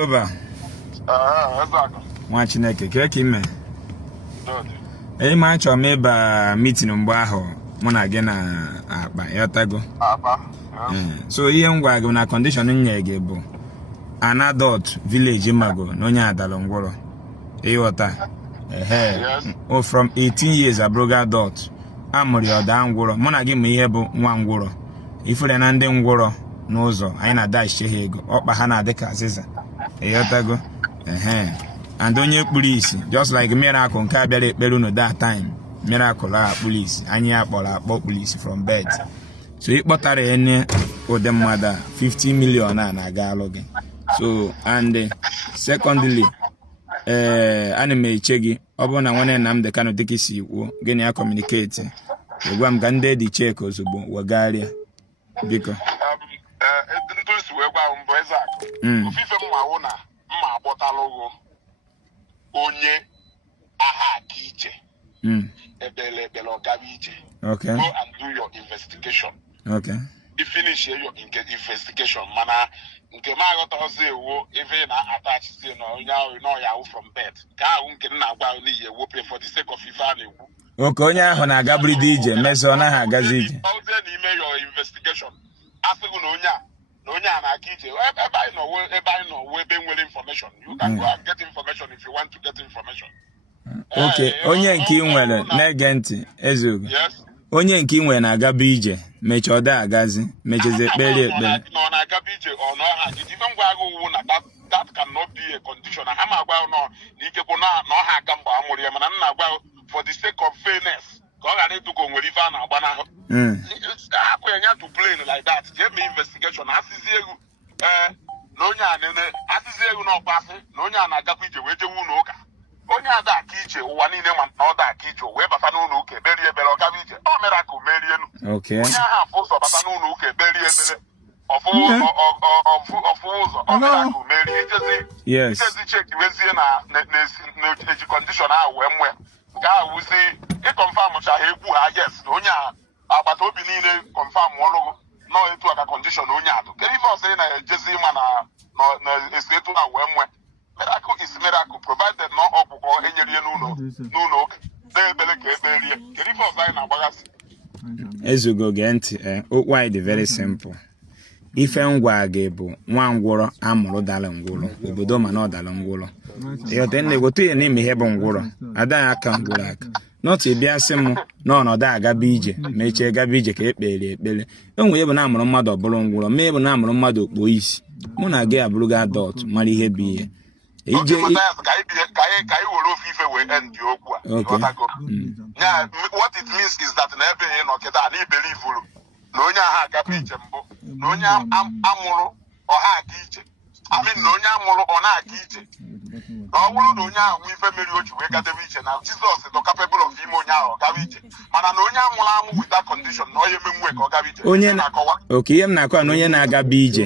Loba. Nwa Chineke ka ime. Ma achọ m ịba meeting mgbe ahụ mụ na gị na akpa ịghọtago. So ihe m gwa gị na condition nye gị bụ an adult village mago na onye adalụ ngwụrọ. Ịghọta. From 18 years abụrụ adult. Amụrụ ya ọda ngwụrọ. Mụ na gị ma ihe bụ nwa ngwụrọ. Ifere na ndị ngwụrọ n'ụzọ anyị na-adachi ha ego. Ọkpa ha na-adị ka azịza. Ịghọtago. And onye kpuru isi just like miracle nke abịara ekpere unu that time miracle a kpuru isi anyị akpọ kpuru isi from bed. So ịkpọtara ene ụdị mmadụ 50 million a na-aga alụ gị. So and secondly ana m eche gị ọ bụrụ na nwanne nna m dị Kano dịka isi kwuo gịnị ya communicate gwa m ka ndị dị check ozugbo wegharịa biko. Onye aha aka ije ebele ọgawa ije. Okay. Go and do your investigation. Okay. You finish your investigation mana nke ma aghọta ọzọ ewu ebe na attach say no onye ahụ no ya from bed ka ahụ nke na agwa n'iyi ewu for the sake of ife a na-ekwu. Okay, onye ahụ na-agabiri dị ije mesọ na ha agazi ije. Ọzọ na ime your investigation asịgụ na onye a na-aga ije ebe anyị nọ ebe nwere information. You can go and get information if you want to get information. Okay, onye nke ị nwere na-ege ntị Ezeogo. Yes. Onye nke ị nwere na-agaba ije mecha ọ da agazi mecheze ekpere. No na-agaba ije ọ nọ ha ije ife ngwa agha uwu na that cannot be a condition. Ha ma agwa nọ na ikekwu na ọ ha aga mgbe amụrụ ya mana nna agwa for the sake of fairness ka ọ ghara ịdụka onwere ife a na-agba n'ahụ. Akwenye to play like that. Give me investigation. Asịzi egwu na onye a nene asịzi egwu na ọkpasị na onye a na-agakwa ije wee jewu ụlọ ụka. Onye ada aka ije ụwa niile ma na ọda aka ije wee bata n'ụlọ ụka eberie ebere ọgaba ije. Ọ mere aka o merie enu. Onye ahụ afụ ụzọ bata n'ụlọ ụka eberie ebere ọfụ ụzọ ọ mere aka o merie ijezi cheki wezie na-eji kọndishọn ahụ wee mwe nke ahụ wuzi ịkọnfamụcha ha egwu ha yes na onye a agbata obi niile confirm ọlụgụ nọ etu aka condition onye atụ kedu ife ọsọ ị na-ejezi ịma na esi etu a wee mwe. Miracle is miracle provided na ọkpụkpọ enyere ihe n'ụlọ ụka na-ebele ka eberie kedu ife ọsọ anyị na-agbagasị. Ezeogo gee ntị okwu anyị dị very simple. Ife ngwa gị bụ nwa ngwụrọ amụrụ dala ngwụrọ obodo mana ọ dala ngwụrọ ịghọta na-egote ya n'ime ihe bụ ngwụrọ adaghị aka ngwụrọ aka not ịbịa sị m n'ọnọdụ agaba ije mechie gaba ije ka ekpere ekpere enwe ebe na amụrụ mmadụ ọbụrụ ngwụrọ ma ebe na amụrụ mmadụ okpo isi mụ na gị abụrụ gị adọt mara ihe bụ ihe ije ka anyị were ofe ife wee end okwu a. What it means is that na ebe ị nọ kịta na ibelivuru na onye ahụ agaba ije mbụ na onye amụrụ ọha aga ije na onye amụrụ ọ na-aga ije na ọ bụrụ na onye ahụ nwe ife mmeri o ji wee gadebe ije na Jizọs dị capable of ime onye ahụ ọ gawa ije mana na onye amụrụ amụ with that condition na onye menwe ka ọ gawa ije. Onye na-akọwa ihe m na-akọwa na onye na-agaba ije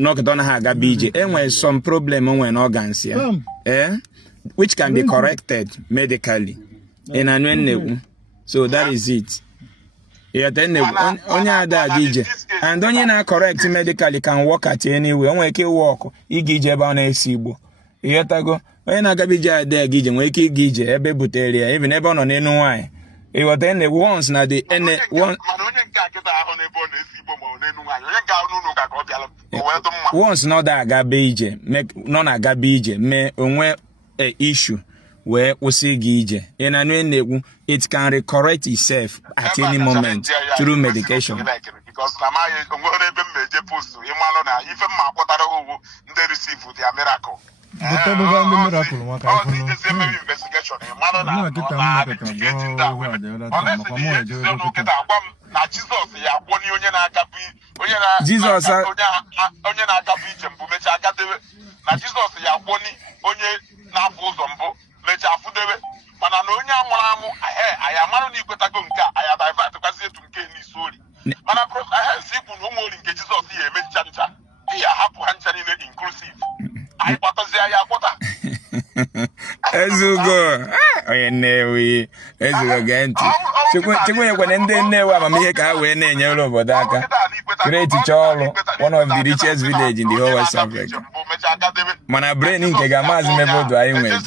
n'ọkụta ọ naghị agaba ije enwere some problem nwere na organs ya which can be corrected medically in an nnekwu. So that is it. Onye ada aga ije and onye na-correct medically can work at anywhere. Onwe ike work ịga ije ebe ọ na-esi Igbo ịghọtago. Onye na-agaba ije ada aga ije nwere ike ịga ije ebe butere ya even ebe ọ nọ n'elu nwaanyị ịghọta once na the mana onye nke akịta ahụ n'ebe ọ na-esi Igbo ma ọ n'elu nwaanyị onye nke ahụ n'ụlọ ụka ka ọ bịala o wee dị mma. Once na ọ da agaba ije nọ na-agaba ije mee onwe issue wee kwụsị gị ije ị na-anụ na-ekwu it can correct itself at any moment through medication. Because na ma onwere ebe m meje post ịmalụ na ife mma akpọtara owu ndị receive their miracle. Na Jizọs ya agwọni onye na-agabụ ije mbụ mechaa agadebe na Jizọs ya agwọni onye na-afụ ụzọ mbụ mechaa afụdebe mana na onye amụrụ amụ anyị amarụ na ikwetago nke a anyị adịvatịkwazi etu nke n'isi ori mana si ikwu na ụmụ ori nke Jizọs ya eme ncha ncha ihe ahapụ ha ncha niile inclusive anyị kpatazie ya akpọta. Ezeogo onye Nnewi Ezeogo gee ntị Chukwu nyekwana ndị Nnewi amamihe ka ha wee na-enyere obodo aka. Great Cholo, one of the richest village in the whole West Africa. Mana brain nke ga Maazị Mebodu anyị nwere.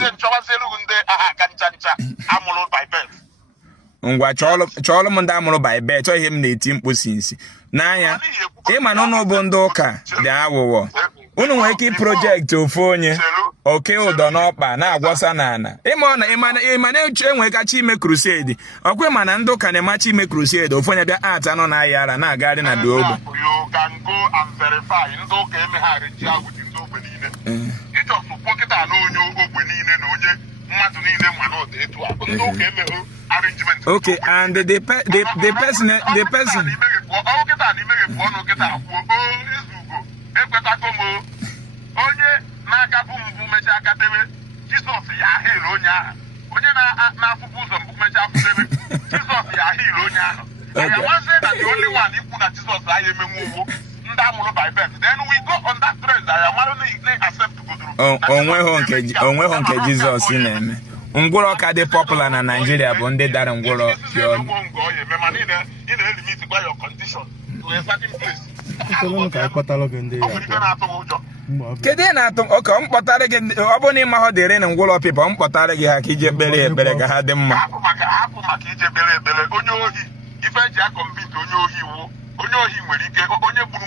Ngwa chọọlụ m ndị amụrụ by birth, chọọ ihe m na-eti mkpu sinsi. N'anya, ịma na ụnụ bụ ndị ụka dị aghụghọ. Unu nwere ike project ofu onye oke ụdọ n'ọkpa na-agwọsa n'ana. Ịma na-eche enwe kacha ime crusade. Ọkwa ịma na ndị ụka na-emachi ime crusade ofu onye bịa art anọ na-ayị ara na-agagharị na dị ogbe. You can go and verify ndị ụka emegharị ji agwụ dị ndị ogbe niile. Ịchọsụ pọkịta na onye ogbe niile na onye mmadụ niile ma na ọdụ etu a. Ndị ụka emeghe arrangement. Okay, and the person ọkịta na imeghepụ ọnụ kịta akwụọ ezugo ekwetago m onye na-agabụ mbụ mechaa akadebe Jizọs ya ahịrị onye ahụ onye na-afụpụ ụzọ mbụ mechaa afụdebe Jizọs ya ahịrị onye ahụ ya nwazie na the only one ikwu na Jizọs anyị emenwe ugbo ndị amụrụ by birth then we go on that trend ya mara na accept godoro onweghị nke Jizọs na-eme. Ngwụrọ ka dị popular na Nigeria bụ ndị dara ngwụrọ pịọ. Kedu ihe na-atụ oke ọ mkpọtara gị ọ bụ na ịma ha dịrị na ngwụrọ pịpa ọ mkpọtara gị ha ka ije kpere ekpere ka ha dị mma. Hapụ maka ije kpere ekpere onye ohi ife eji akọmpiti onye ohi iwu onye ohi nwere ike onye gburu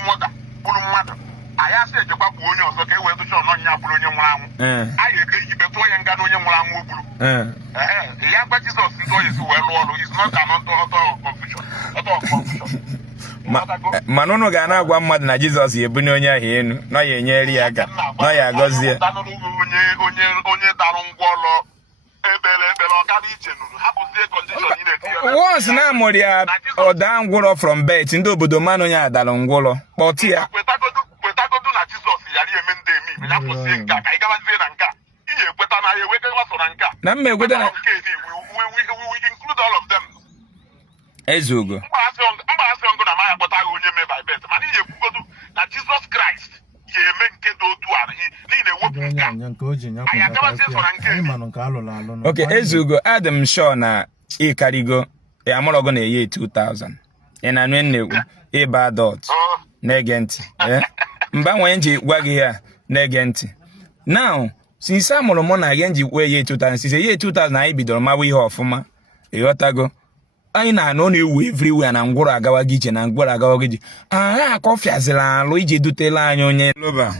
mmadụ anyị asị ejekwa gbuo onye ọzọ ka e wee tụcha ọnọnya bụrụ onye nwụrụ anwụ anyị eke ibe tụọ ya nga na onye nwụrụ anwụ o gburu ya gwa Jizọs ndị oyi si wee lụọ ọrụ is not an author of confusion. Mana unu ga na-agwa mmadụ na Jizọs ya ebunye onye ahụ enu nọ ya enyere ya aka nọ ya agọzie onye darụ ngwa ọlọ ebere ọgara ije nụrụ hapụzie kọndishọn ị na-eti once na amụrụ ya ọda ngwụrọ from birth ndị obodo mmanụ onye adara ngwụrọ kpọtụ ya kwetagodu na Jizọs yara eme ndị eme ya kwụsị nke a ka anyị gabazie na nke a ihe ekweta na ya ewekewasọ na nke a na mma ekweta na we include all of them. Ezugo mgbaghasị ngụ na ma ya kpọtaghị onye mee by birth mana ihe ekwugodu na Jizọs Kraịst ga-eme nke dị otu a niile ewepụ nke a anyị agabazie sọ na nke oke Ezugo adị m sure na ịkarigo ya mụrọgo na-eye 2000 ị na-anụ na-ekwu ịba adult na-ege ntị mgbanwe nji gwa gị ya na-ege ntị now since a mụrụ mụ na gị nji kwe ye 2000 since ye 2000 anyị bidoro mawa ihe ọfụma ịghọtago anyị na-anọ na-ewu everywhere na ngwụrụ agawa gị ije na ngwụrụ agawa gị ije aha akọfiazila alụ iji dutela anyị onye loba